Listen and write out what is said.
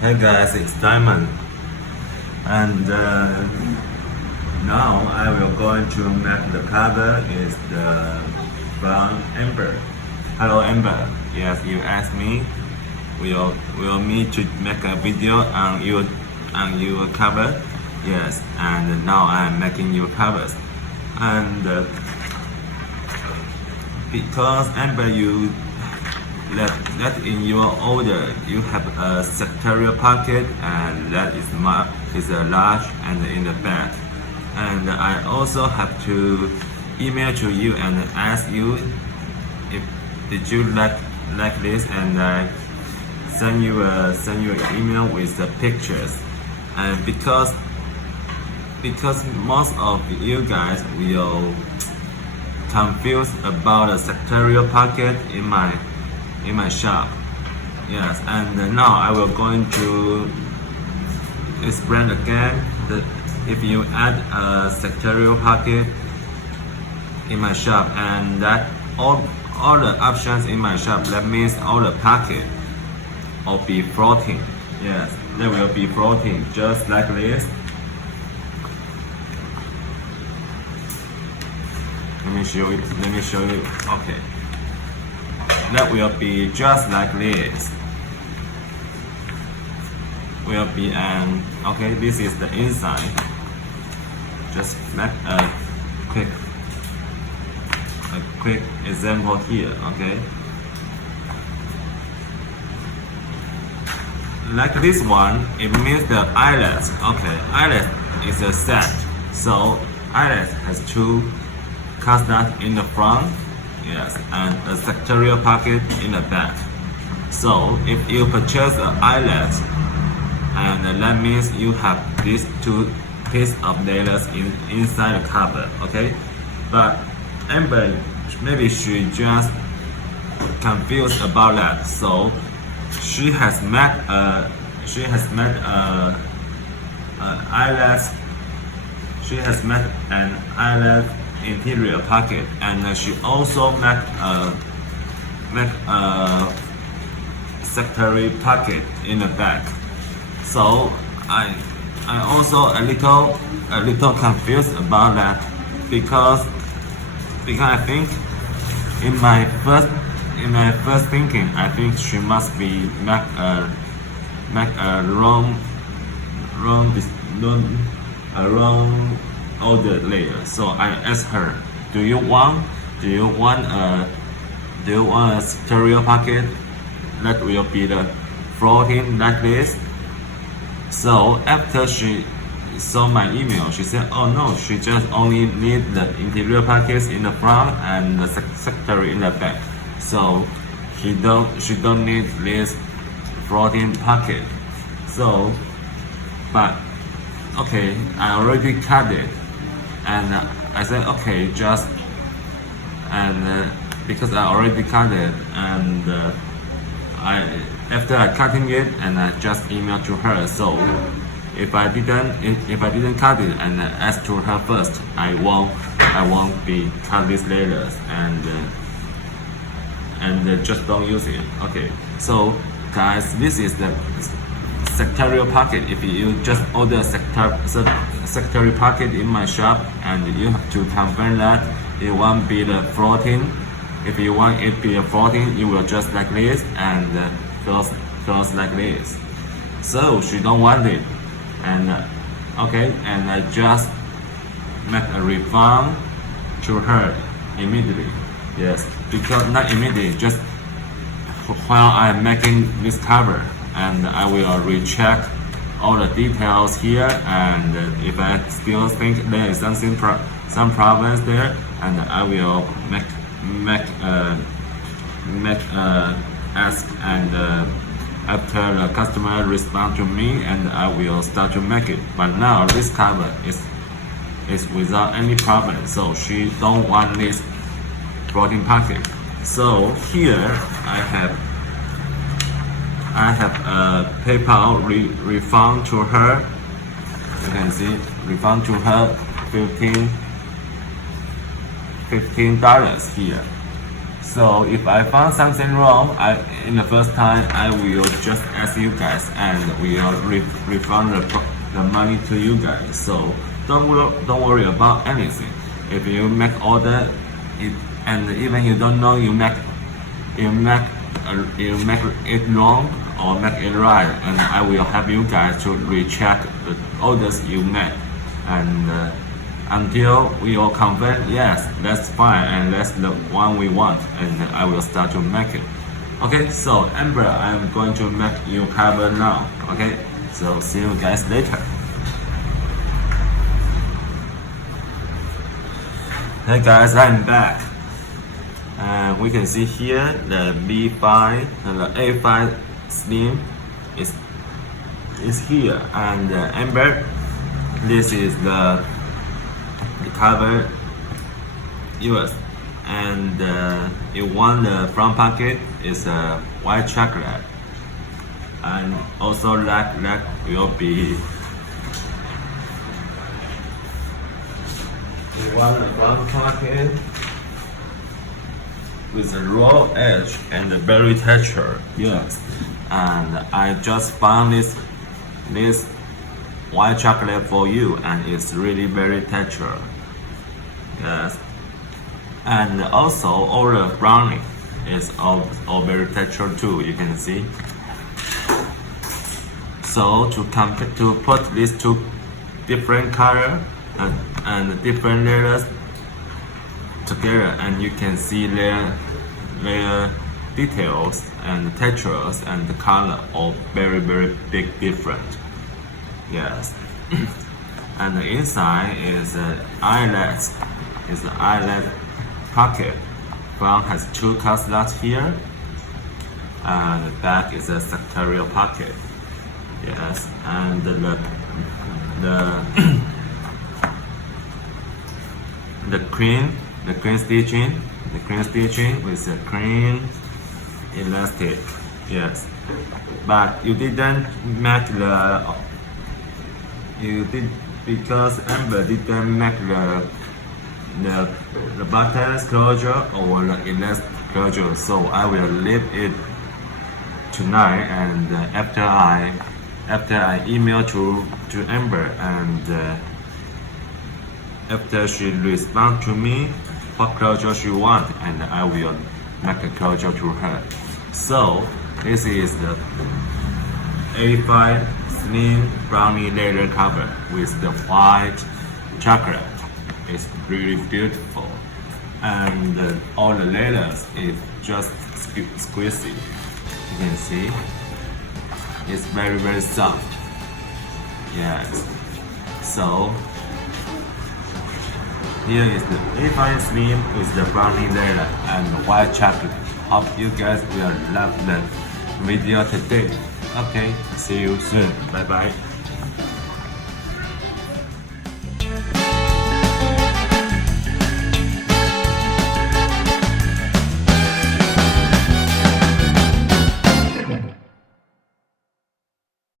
Hey guys, it's Diamond, and now I will going to make the cover is the brown Amber. Hello Amber. Yes, you asked me. Will me to make a video on your cover. Yes, and now I'm making your covers, and because Amber you. That in your order you have a sectarial pocket and that is a large and in the back, and I also have to email to you and ask you if did you like this, and I send you an email with the pictures, and because most of you guys will confused about a sectarial pocket in my shop. Yes, and now I will going to explain again that if you add a sectarial pocket in my shop, and that all the options in my shop, that means all the pocket will be floating. Yes, they will be floating just like this. Let me show you. Okay. That will be just like this. Will be okay. This is the inside. Just make a quick example here. Okay. Like this one, it means the eyelet. Okay, eyelet is a set. So eyelet has two castnuts in the front. Yes, and a sectarial pocket in the back. So if you purchase an eyelet, and that means you have these two pieces of letters inside the cover, okay? But Amber, maybe she just confused about that, so she has made eyelet. She has made an eyelet interior pocket, and she also make a sectary pocket in the back. So I also a little confused about that, because I think in my first thinking, I think she must be make a wrong order layer. So I asked her, do you want a stereo pocket that will be the floating like this? So after she saw my email, she said, oh no, she just only need the interior pockets in the front and the sectary in the back. So she don't need this floating pocket. So but okay, I already cut it. And I said, okay, because I already cut it, and after I cutting it, and I just emailed to her. So if I didn't cut it and ask to her first, I won't be cut these letters, and just don't use it. Okay, so guys, this is the sectarial pocket. If you just order sectary pocket in my shop, and you have to confirm that it won't be the floating. If you want it be a floating, you will just like this and close like this. So she don't want it, and okay, and I just make a refund to her immediately. Yes, because not immediately, just while I'm making this cover, and I will recheck all the details here, and if I still think there is some problems there, and I will ask, and after the customer respond to me, and I will start to make it. But now this cover is without any problem, so she don't want this floating pocket. So here I have a PayPal refund to her. You can see refund to her $15 here. So if I found something wrong, in the first time I will just ask you guys, and we will refund the money to you guys. So don't worry about anything. If you make order, and even you don't know you make it wrong or make it right, and I will help you guys to recheck the orders you made, and until we all confirm, yes, that's fine, and that's the one we want, and I will start to make it. Okay, so Amber, I'm going to make you cover now. Okay, so see you guys later. Hey guys, I'm back. And we can see here the B5 and the A5 Slim is here, and Amber, this is the cover yours, and you want the front pocket is a white chocolate, and also that will be, you want the front pocket with a raw edge and a berry texture. Yes, and I just found this white chocolate for you, and it's really very texture. Yes, and also all the brownie is all very texture too. You can see. So to put these two different color and different layers together, and you can see their details and textures and the color all very big different. Yes. And the inside is an eyelet. It's an eyelet pocket. Front has two card slots here, and the back is a sectarial pocket. Yes, and the cream stitching with the cream elastic. Yes, but you didn't make because Amber didn't make the buttons closure or the elastic closure, so I will leave it tonight, and after I email to Amber, and after she responds to me what closure she wants, and I will make a closure to her. So this is the A5 Slim Brownie leather cover with the white chocolate. It's really beautiful, and all the layers is just squeezy. You can see it's very soft. Yes. So here is the A5 Slim with the brownie leather and the white chocolate. Hope you guys will love the video today. Okay, see you soon. Bye bye.